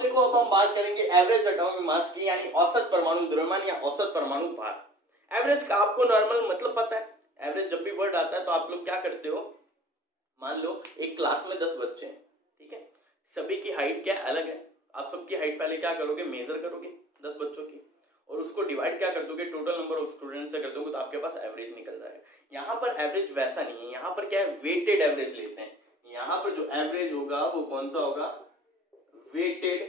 अब देखो, अब हम बात करेंगे एवरेज एटॉमिक मास की, यानी औसत परमाणु द्रव्यमान या औसत परमाणु भार। एवरेज का आपको नॉर्मल मतलब पता है। एवरेज जब भी वर्ड आता है तो आप लोग क्या करते हो, मान लो एक क्लास में 10 बच्चे हैं, ठीक है, सभी की हाइट क्या अलग है। आप सबकी हाइट पहले क्या करोगे, मेजर करोगे 10 बच्चों की, और उसको डिवाइड क्या कर दोगे, टोटल नंबर ऑफ स्टूडेंट से कर दोगे, तो आपके पास एवरेज निकल जाएगा। यहाँ पर एवरेज वैसा नहीं है, यहाँ पर क्या है, वेटेड एवरेज लेते हैं। यहाँ पर जो एवरेज होगा वो कौन सा होगा, वेटेड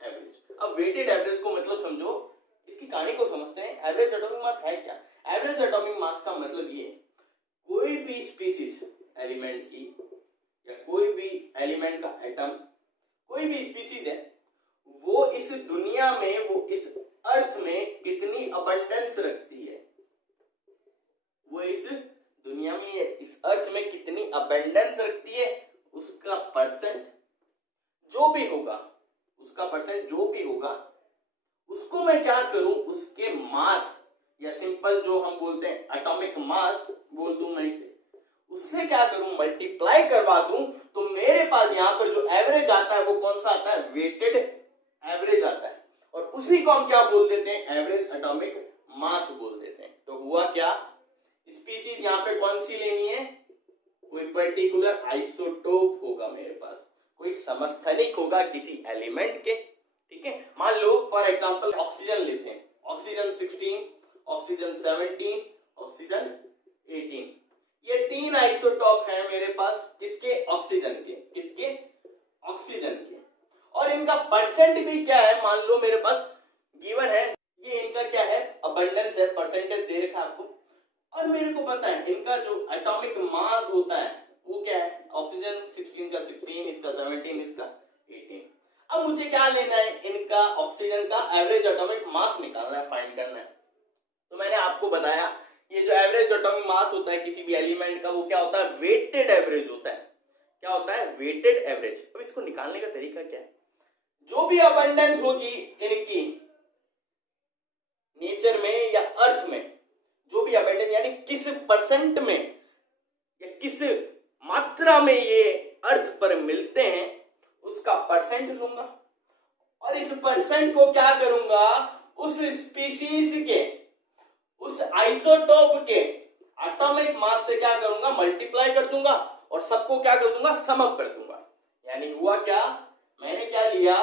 एवरेज। अब वेटेड एवरेज को मतलब समझो, इसकी कहानी को समझते हैं। एवरेज एटॉमिक मास है क्या? एवरेज एटॉमिक मास का मतलब ये, कोई भी स्पीसीज एलिमेंट की या कोई भी एलिमेंट का एटम, कोई भी स्पीसीज है, वो इस दुनिया में, वो इस अर्थ में कितनी अबंडेंस रखती है, वो इस दुनिया में, इस अर्थ में कितनी अबंडेंस रखती है, उसका परसेंट जो भी होगा, उसका परसेंट जो भी होगा, उसको मैं क्या करूं, उसके मास या सिंपल जो हम बोलते हैं एटॉमिक मास बोल दूं मैं इसे, उससे क्या करूं, मल्टीप्लाई करवा दूं, तो मेरे पास यहां पर जो एवरेज आता है वो कौन सा आता है, वेटेड एवरेज आता है। और उसी को हम क्या बोल देते हैं, एवरेज एटॉमिक मास बोल देते हैं। तो हुआ क्या, स्पीसीज यहां पे कौन सी लेनी है, कोई पर्टिकुलर आइसोटोप होगा मेरे पास, कोई समस्थानिक होगा किसी एलिमेंट के, ठीक है। मान लो फॉर एग्जांपल ऑक्सीजन लेते हैं, ऑक्सीजन 16, ऑक्सीजन 17, ऑक्सीजन 18, ये 3 आइसोटोप हैं मेरे पास, किसके, ऑक्सीजन के, किसके, ऑक्सीजन के। और इनका परसेंट भी क्या है, मान लो मेरे पास गिवन है, ये इनका क्या है, अबंडेंस है, परसेंटेज दे रखा आपको, और मेरे को पता है इनका जो एटॉमिक मास होता है वो क्या है, ऑक्सीजन 16 का 16, इसका 17, इसका 18। अब मुझे क्या लेना है, इनका ऑक्सीजन का एवरेज एटॉमिक मास निकालना है, फाइंड करना है। तो मैंने आपको बताया ये जो एवरेज एटॉमिक मास होता है किसी भी एलिमेंट का, वो क्या होता है, वेटेड एवरेज होता है। क्या होता है, वेटेड एवरेज। अब इसको निकालने का तरीका क्या है, जो भी अबंडेंस होगी इनकी नेचर में या अर्थ में, जो भी अबंडेंस यानी किस परसेंट में या किस मात्रा में ये अर्थ पर मिलते हैं, उसका परसेंट लूंगा, और इस परसेंट को क्या करूंगा, उस स्पीसीज के, उस आइसोटोप के एटॉमिक मास से क्या करूंगा, मल्टीप्लाई कर दूंगा, और सबको क्या कर दूंगा, सम अप कर दूंगा। यानी हुआ क्या, मैंने क्या लिया,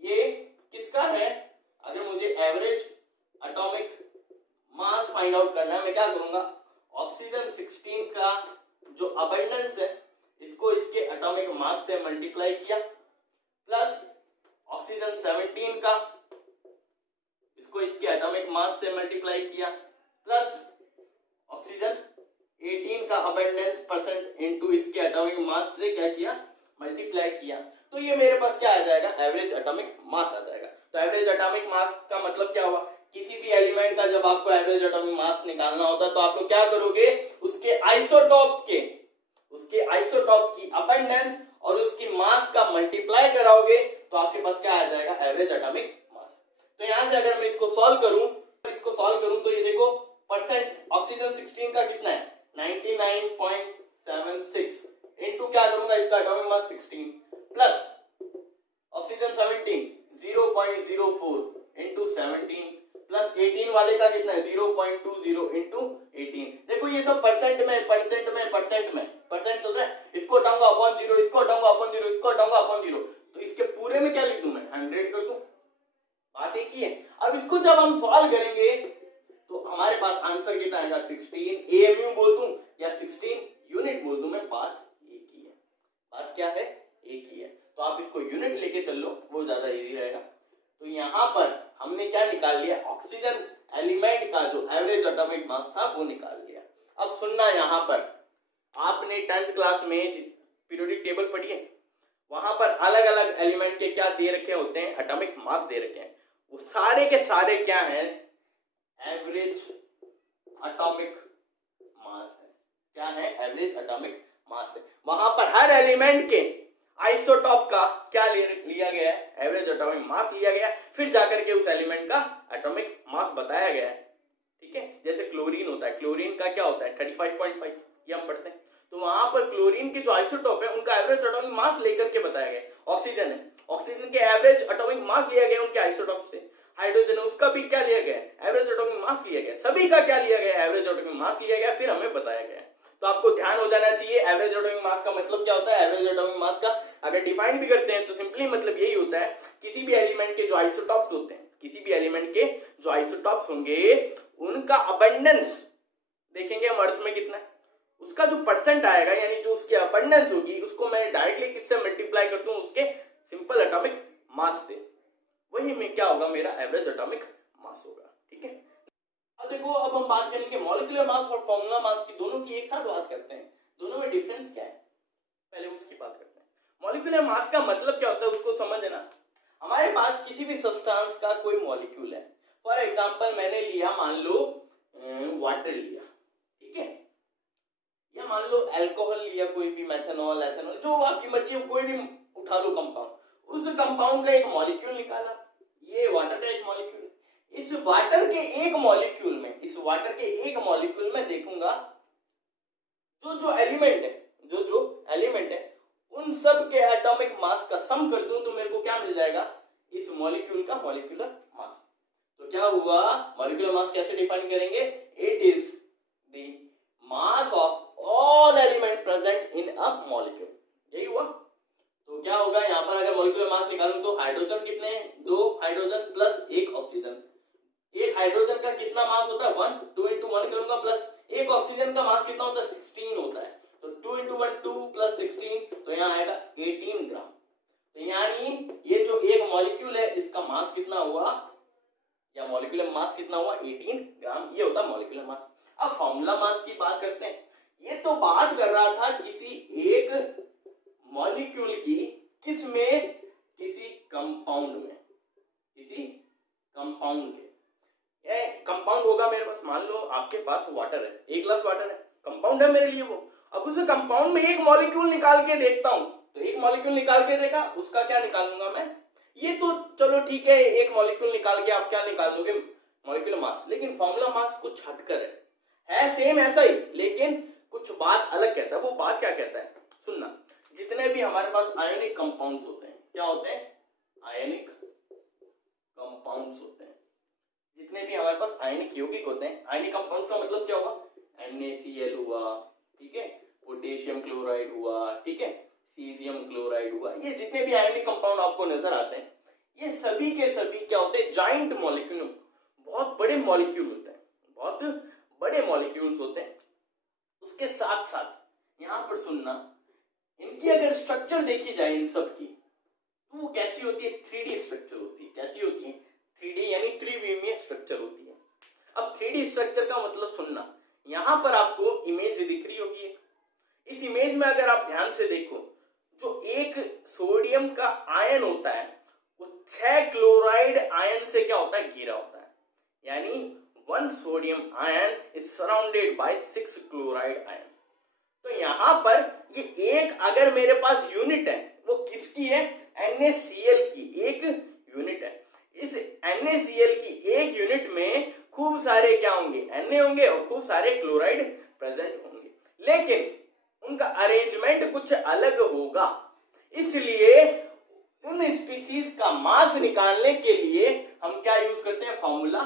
ये किसका है, अगर मुझे average atomic mass find out करना है, मैं क्या करूंगा, ऑक्सीजन 16 का जो अबंडेंस है, इसको इसके एटॉमिक मास से मल्टीप्लाई किया, प्लस ऑक्सीजन 17 का, इसको इसके एटॉमिक मास से मल्टीप्लाई किया, प्लस ऑक्सीजन 18 का अबंडेंस परसेंट इनटू इसके एटॉमिक मास से क्या किया, मल्टीप्लाई किया। तो ये मेरे पास क्या आ जाएगा, एवरेज एटॉमिक मास आ जाएगा। तो एवरेज एटॉमिक मास का मतलब क्या हुआ, किसी भी एलिमेंट का जब आपको एवरेज एटॉमिक मास निकालना होता है तो आप लोग क्या करोगे, उसके आइसोटोप के, उसके आइसोटोप की अबंडेंस और उसकी मास का मल्टीप्लाई कराओगे, तो आपके पास क्या आ जाएगा, एवरेज एटॉमिक मास। तो यहां से अगर मैं इसको सॉल्व करूं तो ये देखो, परसेंट ऑक्सीजन 16 का कितना है, 99.76, इनटू क्या करूंगा, इसका atomic mass 16, plus oxygen 17 0.04 into 17, plus 18 वाले का कितना है, 0.20 इनटू 18। देखो ये सब परसेंट में परसेंट चल रहा है, इसको हटाऊंगा अपॉन 0, इसको हटाऊंगा अपॉन 0, इसको हटाऊंगा अपॉन 0, तो इसके पूरे में क्या लिख दूं मैं, 100 कर दूं। बात एक ही है। अब इसको जब हम सॉल्व करेंगे तो हमारे पास आंसर कितना आएगा, 16 AMU बोल दूं या 16 यूनिट बोल दूं मैं, बात एक ही है। बात क्या है, एक ही है। तो आप इसको यूनिट लेके चल लो, वो ज्यादा इजी रहेगा। तो यहां पर हमने क्या निकाल लिया, ऑक्सीजन एलिमेंट का जो एवरेज एटॉमिक मास था वो निकाल लिया। अब सुनना, यहां पर आपने 10th क्लास में पीरियोडिक टेबल पढ़ी है, वहां पर अलग अलग एलिमेंट के क्या दे रखे होते हैं, एटॉमिक मास दे रखे हैं। वो सारे के सारे क्या हैं, एवरेज एटॉमिक मास है। क्या है, एवरेज एटॉमिक मास है। वहां पर हर एलिमेंट के आइसोटॉप का क्या लिया गया है, एवरेज एटॉमिक मास लिया गया, फिर जाकर के उस एलिमेंट का एटॉमिक मास बताया गया है। ठीक है, जैसे क्लोरीन होता है, क्लोरीन का क्या होता है 35.5, ये हम पढ़ते हैं। तो वहां पर क्लोरीन के जो आइसोटॉप है उनका एवरेज एटॉमिक मास लेकर के बताया गया। ऑक्सीजन है, ऑक्सीजन के एवरेज एटॉमिक मास लिया गया उनके आइसोटॉप से, हाइड्रोजन उसका भी क्या लिया गया, एवरेज एटॉमिक मास लिया गया, सभी का क्या लिया गया, एवरेज एटॉमिक मास लिया गया, फिर हमें बताया गया। तो आपको ध्यान हो जाना चाहिए एवरेज एटॉमिक मास का मतलब क्या होता है। एवरेज एटॉमिक मास का अगर डिफाइन भी करते हैं तो सिंपली मतलब यही होता है, किसी भी एलिमेंट के जो आइसोटॉप्स होते हैं, किसी भी एलिमेंट के जो आइसोटॉप्स होंगे उनका अबंडेंस देखेंगे हम अर्थ में कितना है, उसका जो परसेंट आएगा यानी जो उसकी अबंडेंस होगी उसको मैं डायरेक्टली किससे मल्टीप्लाई कर दूं, उसके सिंपल एटॉमिक मास से, वही में क्या होगा मेरा एवरेज एटॉमिक मास होगा। ठीक है, अब देखो अब हम बात करेंगे मॉलिक्यूलर मास और फॉर्मूला मास की, दोनों की एक साथ बात करते हैं, दोनों में डिफरेंस क्या है पहले उसकी बात करते हैं। मॉलिक्यूलर मास का मतलब क्या होता है उसको समझना। हमारे पास किसी भी सब्सटेंस का कोई मॉलिक्यूल है, फॉर एग्जांपल मैंने लिया मान लो वाटर लिया, ठीक है, या मान लो अल्कोहल लिया, कोई भी मेथनॉल एथेनॉल जो आपकी मर्जी है कोई भी उठा लो कंपाउंड, उस कंपाउंड का एक मॉलिक्यूल निकाला, ये वाटर का एक मॉलिक्यूल। इस वाटर के एक मॉलिक्यूल में, इस वाटर के एक मॉलिक्यूल में देखूंगा जो एलिमेंट है, जो एलिमेंट है उन सब के एटॉमिक मास का सम कर दूं तो मेरे को क्या मिल जाएगा, इस मॉलिक्यूल का मॉलिक्यूलर मास। तो क्या हुआ, मॉलिक्यूलर मास कैसे डिफाइन करेंगे, it is the mass of all element present in a molecule, यही हुआ। तो क्या होगा यहाँ पर अगर मॉलिक्यूलर मास निकालूं तो हाइड्रोजन कितने हैं, 2 हाइड्रोजन प्लस 1 ऑक्सीजन, एक हाइड्रोजन का कितना मास होता है 1, 2 into 1 करूंगा प्लस एक ऑक्सीजन का मास कितना होता है 16 होता है, तो 2 into 1 2 प्लस 16 तो यहाँ आएगा 18 ग्राम। तो यानी ये जो एक मॉलिक्यूल है इसका मास कितना हुआ, या मॉलिक्यूलर मास कितना हुआ 18 ग्राम, ये होता है मॉलिक्यूलर मास। अब फॉर्मूला मास की बात करते हैं, ये तो बात कर रहा था किसी एक मॉलिक्यूल की, किस में, किसी कंपाउंड में, किसी कंपाउंड के, ये कंपाउंड होगा मेरे पास, मान लो आपके पास वाटर है, एक ग्लास वाटर है, कंपाउंड है मेरे लिए वो। अब उस कंपाउंड में एक मॉलिक्यूल निकाल के देखता हूं, तो एक मॉलिक्यूल निकाल के देखा, उसका क्या निकालूंगा मैं, ये तो चलो ठीक है, एक मॉलिक्यूल निकाल के आप क्या निकाल लोगे मॉलिक्यूलर मास, लेकिन फॉर्मूला मास कुछ हटकर है सेम ऐसा ही, लेकिन कुछ बात अलग कहता है। वो बात क्या कहता है सुनना, जितने भी हमारे पास आयनिक कंपाउंड्स होते हैं, क्या होते हैं, आयनिक कंपाउंड्स होते हैं, जितने भी हमारे पास आयनिक यौगिक होते हैं, आयनिक कंपाउंड्स का मतलब क्या होगा, NaCl हुआ, ठीक है, पोटेशियम क्लोराइड हुआ, ठीक है, सीजियम क्लोराइड हुआ, ये जितने भी आयनिक कंपाउंड आपको नजर आते हैं ये सभी के सभी क्या होते हैं, जाइंट मॉलिक्यूल, बहुत बड़े मॉलिक्यूल होते हैं, बहुत बड़े मॉलिक्यूल्स होते हैं। उसके साथ साथ यहाँ पर सुनना, इनकी अगर स्ट्रक्चर देखी जाए इन सब की, तो वो कैसी होती है, 3D स्ट्रक्चर होती है। कैसी होती है, 3D यानी त्रिविमीय स्ट्रक्चर होती है। अब 3D स्ट्रक्चर का मतलब सुनना, यहाँ पर आपको इमेज दिख रही होगी, इस इमेज में अगर आप ध्यान से देखो, जो एक सोडियम का आयन होता है वो 6 क्लोराइड आयन से क्या होता है, घिरा होता है, यानी 1 sodium ion is surrounded by 6 chloride ion. तो यहां पर ये एक अगर मेरे पास यूनिट है वो किसकी है, NaCl की एक यूनिट है। इस NaCl की एक यूनिट में खूब सारे क्या होंगे, Na होंगे और खूब सारे क्लोराइड प्रेजेंट होंगे, लेकिन उनका अरेंजमेंट कुछ अलग होगा। इसलिए उन स्पीसीज का मास निकालने के लिए हम क्या यूज करते हैं, फॉर्मूला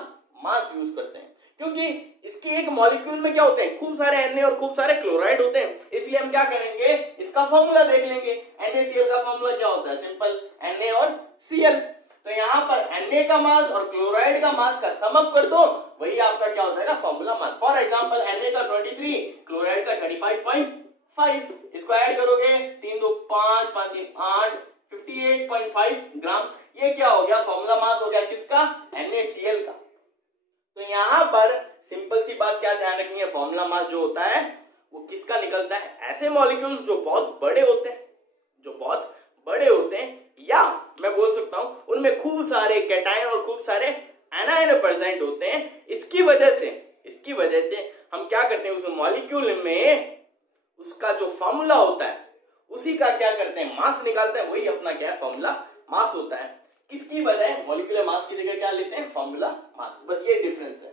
मास यूज करते हैं, क्योंकि इसके एक मॉलिक्यूल में क्या होते हैं, खूब सारे Na और खूब सारे क्लोराइड होते हैं। इसलिए हम क्या करेंगे, इसका फॉर्मूला देख लेंगे। NaCl का फॉर्मूला क्या होता है, सिंपल Na और Cl। तो यहाँ पर Na का मास और क्लोराइड का मास का सम अप कर दो, वही आपका क्या हो जाएगा, formula mass. For example Na का 23, क्लोराइड का 35.5, इसको ऐड करोगे 3 2 5 5 3 8, 58.5 ग्राम, ये क्या हो गया, फॉर्मूला मास हो गया किसका, NaCl का। तो यहाँ पर सिंपल सी बात क्या ध्यान रखनी है, फॉर्मूला मास जो होता है वो किसका निकलता है, ऐसे मॉलिक्यूल्स जो बहुत बड़े होते हैं, जो बहुत बड़े होते हैं, या मैं बोल सकता हूं उनमें खूब सारे कैटायन और खूब सारे एनायन प्रेजेंट होते हैं। इसकी वजह से हम क्या करते हैं, उस मॉलिक्यूल में उसका जो फॉर्मूला होता है उसी का क्या करते हैं, मास निकालते हैं, वही अपना क्या है, फॉर्मूला मास होता है। किसकी बजाय मॉलिक्यूलर मास की जगह क्या लेते हैं, फॉर्मूला मास, बस ये डिफरेंस है।